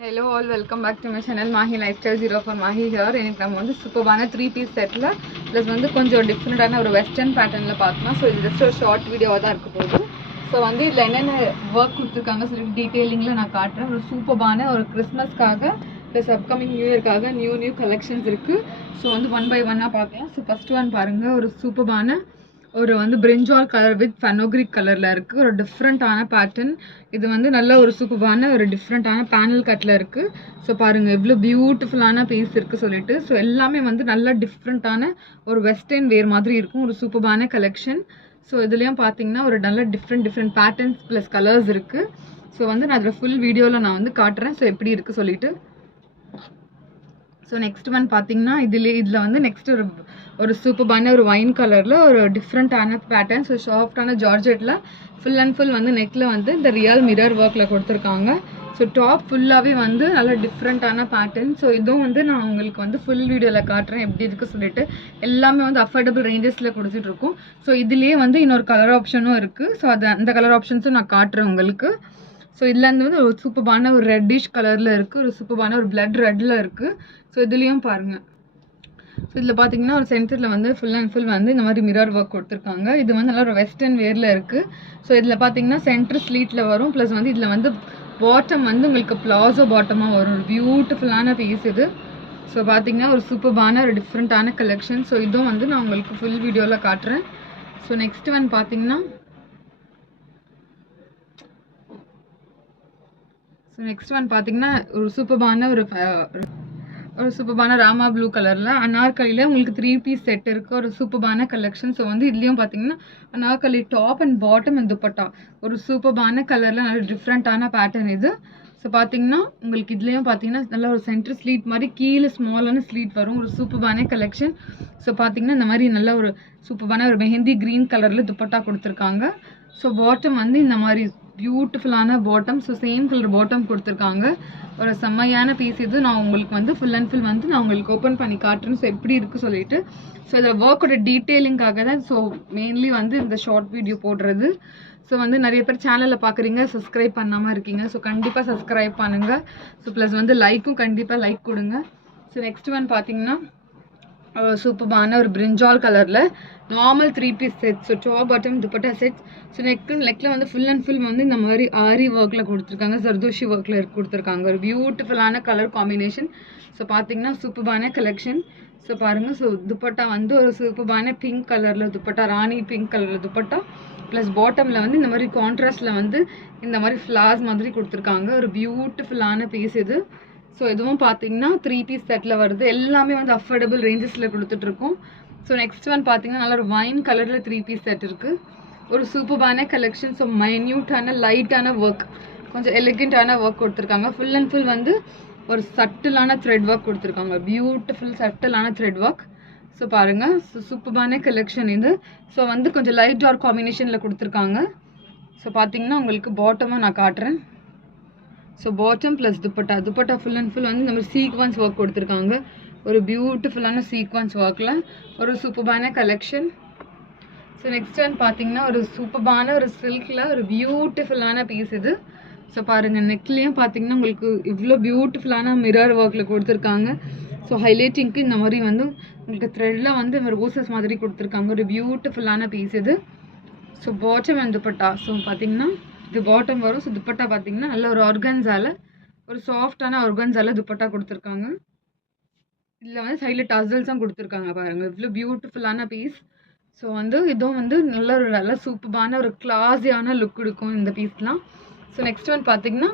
Hello all, welcome back to my channel Mahi Lifestyle 0 for Mahi here. இன்னைக்கு நம்ம வந்து சூப்பரான 3 piece செட்ல ப்ளஸ் வந்து கொஞ்சம் டிஃப்ரெண்டான ஒரு வெஸ்டர்ன் பேட்டர்ன்ல பார்க்கலாம். ஸோ இது ஜஸ்ட் ஒரு ஷார்ட் வீடியோவாக தான் இருக்க போகுது. ஸோ வந்து இதில் என்னென்ன ஒர்க் கொடுத்துருக்காங்க சொல்லிட்டு டீட்டெயிலிங்கில் நான் காட்டுறேன். ஒரு சூப்பரான ஒரு கிறிஸ்மஸ்க்காக ப்ளஸ் அப்கமிங் நியூ இயர்க்காக நியூ கலெக்ஷன்ஸ் இருக்குது. ஸோ வந்து 1 by 1 பார்க்கலாம். ஸோ ஃபர்ஸ்ட் ஒன் பாருங்கள், ஒரு சூப்பரான ஒரு வந்து பிரிஞ்சால் கலர் வித் ஃபெனோக்ரிக் கலரில் இருக்குது. ஒரு டிஃப்ரெண்ட்டான பேட்டர்ன். இது வந்து நல்ல ஒரு சூப்பரான ஒரு டிஃப்ரெண்ட்டான பேனல் கட்டில் இருக்குது. ஸோ பாருங்கள் எவ்வளோ பியூட்டிஃபுல்லான பீஸ் இருக்குது சொல்லிட்டு. ஸோ எல்லாமே வந்து நல்ல டிஃப்ரெண்ட்டான ஒரு வெஸ்டர்ன் வேர் மாதிரி இருக்கும். ஒரு சூப்பரான கலெக்ஷன். ஸோ இதுலேயும் பார்த்தீங்கன்னா ஒரு நல்ல டிஃப்ரெண்ட் பேட்டர்ன்ஸ் ப்ளஸ் கலர்ஸ் இருக்குது. ஸோ வந்து நான் அதில் ஃபுல் வீடியோவில் நான் வந்து காட்டுறேன். ஸோ எப்படி இருக்குது சொல்லிட்டு. ஸோ நெக்ஸ்ட் ஒன் பார்த்தீங்கன்னா இதில் வந்து நெக்ஸ்ட் ஒரு சூப்பரான ஒரு வைன் கலரில் ஒரு டிஃப்ரெண்ட்டான பேட்டர்ன். ஸோ சாஃப்டான ஜார்ஜெட்டில் ஃபுல் அண்ட் ஃபுல் வந்து நெக்கில் வந்து இந்த ரியல் மிரர் ஒர்க்கில் கொடுத்துருக்காங்க. ஸோ டாப் ஃபுல்லாகவே வந்து நல்ல டிஃப்ரெண்ட்டான பேட்டர்ன். ஸோ இதுவும் வந்து நான் உங்களுக்கு வந்து ஃபுல் வீடியோவில் காட்டுறேன் எப்படி இருக்குது சொல்லிட்டு. எல்லாமே வந்து அஃபோர்டபுள் ரேஞ்சஸில் கொடுத்துட்ருக்கோம். ஸோ இதுலேயே வந்து இன்னொரு கலர் ஆப்ஷனும் இருக்குது. ஸோ அந்த கலர் ஆப்ஷன்ஸும் நான் காட்டுறேன் உங்களுக்கு. ஸோ இதுலேருந்து வந்து ஒரு சூப்பரான ஒரு ரெட்டிஷ் கலரில் இருக்குது. ஒரு சூப்பரான ஒரு பிளட் ரெட்டில் இருக்குது. ஸோ இதுலேயும் பாருங்கள். ஸோ இதில் பார்த்தீங்கன்னா ஒரு சென்டரில் வந்து ஃபுல் அண்ட் ஃபுல் வந்து இந்த மாதிரி மிரர் ஒர்க் கொடுத்துருக்காங்க. இது வந்து நல்லா ஒரு வெஸ்டர்ன் வேரில் இருக்குது. ஸோ இதில் பார்த்தீங்கன்னா சென்டர் ஸ்லீட்டில் வரும். ப்ளஸ் வந்து இதில் வந்து பாட்டம் வந்து உங்களுக்கு பிளாசோ பாட்டமாக வரும். ஒரு பியூட்டிஃபுல்லான பீஸ் இது. ஸோ பார்த்தீங்கன்னா ஒரு சூப்பரான ஒரு டிஃப்ரெண்ட்டான கலெக்ஷன். ஸோ இதுவும் வந்து நான் உங்களுக்கு ஃபுல் வீடியோவில் காட்டுறேன். ஸோ நெக்ஸ்ட் ஒன் பார்த்தீங்கன்னா ஒரு சூப்பரான ராமா ப்ளூ கலரில் அனார்கலியில் உங்களுக்கு 3 piece செட் இருக்குது. ஒரு சூப்பரான கலெக்ஷன். ஸோ வந்து இதுலேயும் பார்த்தீங்கன்னா Anarkali top and bottom and dupatta ஒரு சூப்பரான கலரில் நல்ல டிஃப்ரெண்ட்டான பேட்டர்ன் இது. ஸோ பார்த்தீங்கன்னா உங்களுக்கு இதுலேயும் பார்த்தீங்கன்னா நல்ல ஒரு சென்டர் ஸ்லீட் மாதிரி கீழே ஸ்மாலான ஸ்லீட் வரும். ஒரு சூப்பரான கலெக்ஷன். ஸோ பார்த்தீங்கன்னா இந்த மாதிரி நல்ல ஒரு சூப்பரான ஒரு மெஹந்தி க்ரீன் கலரில் துப்பட்டா கொடுத்துருக்காங்க. ஸோ பாட்டம் வந்து இந்த மாதிரி பியூட்டிஃபுல்லான bottom. So same colour bottom கொடுத்துருக்காங்க. ஒரு செம்மையான பீஸ் இது. நான் உங்களுக்கு வந்து ஃபுல் அண்ட் ஃபுல் வந்து நான் உங்களுக்கு ஓப்பன் பண்ணி காட்டுறேன். ஸோ எப்படி இருக்குது சொல்லிட்டு. ஸோ இதில் ஒர்க்கோட டீட்டெயிலிங்காக தான் ஸோ மெயின்லி வந்து இந்த ஷார்ட் வீடியோ போடுறது. ஸோ வந்து நிறைய பேர் சேனலில் பார்க்குறீங்க, சப்ஸ்கிரைப் பண்ணாமல் இருக்கீங்க. ஸோ கண்டிப்பாக சப்ஸ்கிரைப் பண்ணுங்கள். ஸோ ப்ளஸ் வந்து லைக்கும் கண்டிப்பாக லைக் கொடுங்க. ஸோ நெக்ஸ்ட் ஒன் பார்த்தீங்கன்னா சூப்பரான ஒரு பிரிஞ்சால் கலரில் normal 3 piece set. So top bottom dupatta set. So நெக்கில் வந்து ஃபுல் அண்ட் ஃபுல் வந்து இந்த மாதிரி ஆரி ஒர்க்கில் கொடுத்துருக்காங்க. ஜர்தோஷி ஒர்க்கில் கொடுத்துருக்காங்க. ஒரு பியூட்டிஃபுல்லான கலர் காம்பினேஷன். ஸோ பார்த்தீங்கன்னா சூப்பரான கலெக்ஷன். ஸோ பாருங்கள். ஸோ துப்பட்டா வந்து ஒரு சூப்பரான பிங்க் கலரில் துப்பட்டா, ராணி பிங்க் கலரில் துப்பட்டா ப்ளஸ் பாட்டமில் வந்து இந்த மாதிரி கான்ட்ராஸ்டில் வந்து இந்த மாதிரி ஃப்ளார்ஸ் மாதிரி கொடுத்துருக்காங்க. ஒரு பியூட்டிஃபுல்லான பீஸ் இது. ஸோ இதுவும் பார்த்தீங்கன்னா 3 piece செட்டில் வருது. எல்லாமே வந்து அஃபோர்டபுள் ரேஞ்சஸில் கொடுத்துட்ருக்கோம். ஸோ நெக்ஸ்ட் ஒன் பார்த்தீங்கன்னா நல்ல ஒரு வைன் கலரில் 3 piece செட் இருக்குது. ஒரு சூப்பரான கலெக்ஷன். ஸோ மைன்யூட்டான லைட்டான ஒர்க், கொஞ்சம் எலிகெண்ட்டான ஒர்க் கொடுத்துருக்காங்க. ஃபுல் அண்ட் ஃபுல் வந்து ஒரு சட்டிலான த்ரெட் ஒர்க் கொடுத்துருக்காங்க. பியூட்டிஃபுல் சட்டிலான த்ரெட் ஒர்க். ஸோ பாருங்கள். ஸோ சூப்பரான கலெக்ஷன் இது. ஸோ வந்து கொஞ்சம் லைட் டார்க் காம்பினேஷனில் கொடுத்துருக்காங்க. ஸோ பார்த்தீங்கன்னா உங்களுக்கு பாட்டமாக நான் காட்டுறேன். So bottom plus dupatta full and full வந்து இந்த மாதிரி சீக்வன்ஸ் ஒர்க் கொடுத்துருக்காங்க. ஒரு பியூட்டிஃபுல்லான சீக்வன்ஸ் ஒர்க்கில் ஒரு சூப்பரான கலெக்ஷன். ஸோ நெக்ஸ்ட் ஒன் பார்த்தீங்கன்னா ஒரு சூப்பரான ஒரு சில்கில் ஒரு பியூட்டிஃபுல்லான பீஸ் இது. ஸோ பாருங்கள் நெக்லேயும் பார்த்தீங்கன்னா உங்களுக்கு இவ்வளோ பியூட்டிஃபுல்லான மிரர் ஒர்க்கில் கொடுத்துருக்காங்க. ஸோ ஹைலைட்டிங்க்கு இந்த மாதிரி வந்து உங்களுக்கு த்ரெட்டில் வந்து ரோசஸ் மாதிரி கொடுத்துருக்காங்க. ஒரு பியூட்டிஃபுல்லான பீஸ் இது. So bottom and dupatta. So பார்த்தீங்கன்னா இது பாட்டம் வரும். ஸோ துப்பட்டா பார்த்தீங்கன்னா நல்ல ஒரு ஆர்கன்ஸால் ஒரு சாஃப்டான ஆர்கன்ஸால் துப்பட்டா கொடுத்துருக்காங்க. இதில் வந்து சைடில் டசல்ஸும் கொடுத்துருக்காங்க. பாருங்கள் இவ்வளோ பியூட்டிஃபுல்லான பீஸ். ஸோ வந்து இதுவும் வந்து நல்ல சூப்பரான ஒரு கிளாஸியான லுக் கொடுக்கும் இந்த பீஸ்லாம். ஸோ நெக்ஸ்ட் ஒன் பார்த்தீங்கன்னா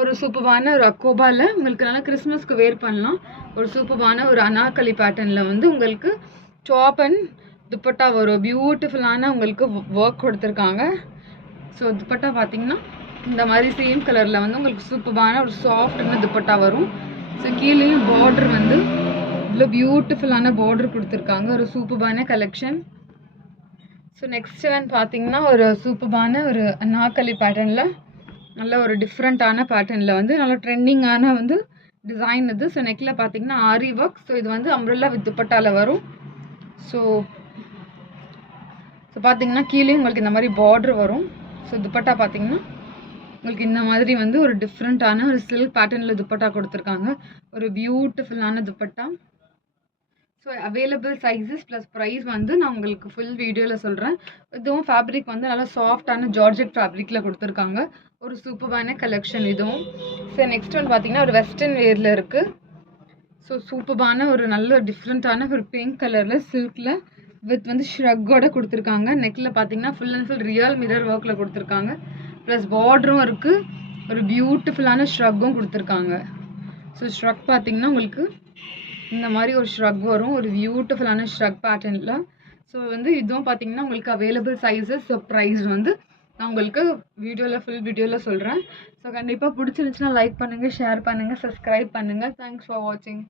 ஒரு சூப்பரான ஒரு அக்கோபாவில் உங்களுக்கு நல்லா கிறிஸ்மஸ்க்கு வேர் பண்ணலாம். ஒரு சூப்பரான ஒரு அனார்கலி பேட்டர்னில் வந்து உங்களுக்கு டாப் அண்ட் துப்பட்டா வரும். பியூட்டிஃபுல்லான உங்களுக்கு ஒர்க் கொடுத்துருக்காங்க. ஸோ துப்பட்டா பார்த்தீங்கன்னா இந்த மாதிரி சேம் கலரில் வந்து உங்களுக்கு சூப்பரான ஒரு சாஃப்டான துப்பட்டா வரும். ஸோ கீழேயும் பார்டர் வந்து இவ்வளோ பியூட்டிஃபுல்லான பார்டர் கொடுத்துருக்காங்க. ஒரு சூப்பரான கலெக்ஷன். ஸோ நெக்ஸ்ட் ஒன் பார்த்தீங்கன்னா ஒரு சூப்பரான ஒரு அனார்கலி பேட்டர்னில் நல்ல ஒரு டிஃப்ரெண்ட்டான பேட்டர்னில் வந்து நல்ல ட்ரெண்டிங்கான வந்து டிசைன் இது. ஸோ நெக்கில் பார்த்தீங்கன்னா ஆரி ஒர்க். ஸோ இது வந்து அம்ப்ரெல்லா வித் துப்பட்டாவில் வரும். ஸோ பார்த்தீங்கன்னா கீழே உங்களுக்கு இந்த மாதிரி பார்டர் வரும். ஸோ துப்பட்டா பார்த்தீங்கன்னா உங்களுக்கு இந்த மாதிரி வந்து ஒரு டிஃப்ரெண்ட்டான ஒரு சில்க் பேட்டர்னில் துப்பட்டா கொடுத்துருக்காங்க. ஒரு பியூட்டிஃபுல்லான dupatta. So available sizes plus price வந்து நான் உங்களுக்கு ஃபுல் வீடியோவில் சொல்கிறேன். இதுவும் ஃபேப்ரிக் வந்து நல்லா சாஃப்டான ஜார்ஜெட் ஃபேப்ரிக்கில் கொடுத்துருக்காங்க. ஒரு சூப்பரான கலெக்ஷன் இதுவும். ஸோ நெக்ஸ்ட் வந்து பார்த்தீங்கன்னா ஒரு வெஸ்டர்ன் வேரில் இருக்குது. ஸோ சூப்பரான ஒரு நல்ல டிஃப்ரெண்ட்டான ஒரு பிங்க் கலரில் சில்கில் வித் வந்து ஷ்ரக்கோட கொடுத்துருக்காங்க. நெக்கில் பார்த்தீங்கன்னா full and full real mirror ஒர்க்கில் கொடுத்துருக்காங்க. ப்ளஸ் பார்டரும் இருக்குது. ஒரு பியூட்டிஃபுல்லான ஷ்ரக்கும் கொடுத்துருக்காங்க. ஸோ ஷ்ரக் பார்த்தீங்கன்னா உங்களுக்கு இந்த மாதிரி ஒரு ஷ்ரக் வரும். ஒரு பியூட்டிஃபுல்லான ஷ்ரக் பேட்டர்னில். ஸோ வந்து இதுவும் பார்த்தீங்கன்னா உங்களுக்கு அவைலபிள் சைஸஸ். ஸோ ப்ரைஸ் வந்து நான் உங்களுக்கு ஃபுல் வீடியோவில் சொல்கிறேன். ஸோ கண்டிப்பாக பிடிச்சிருந்துச்சுன்னா லைக் பண்ணுங்கள், ஷேர் பண்ணுங்கள், சப்ஸ்கிரைப் பண்ணுங்கள். தேங்க்ஸ் ஃபார் வாட்சிங்.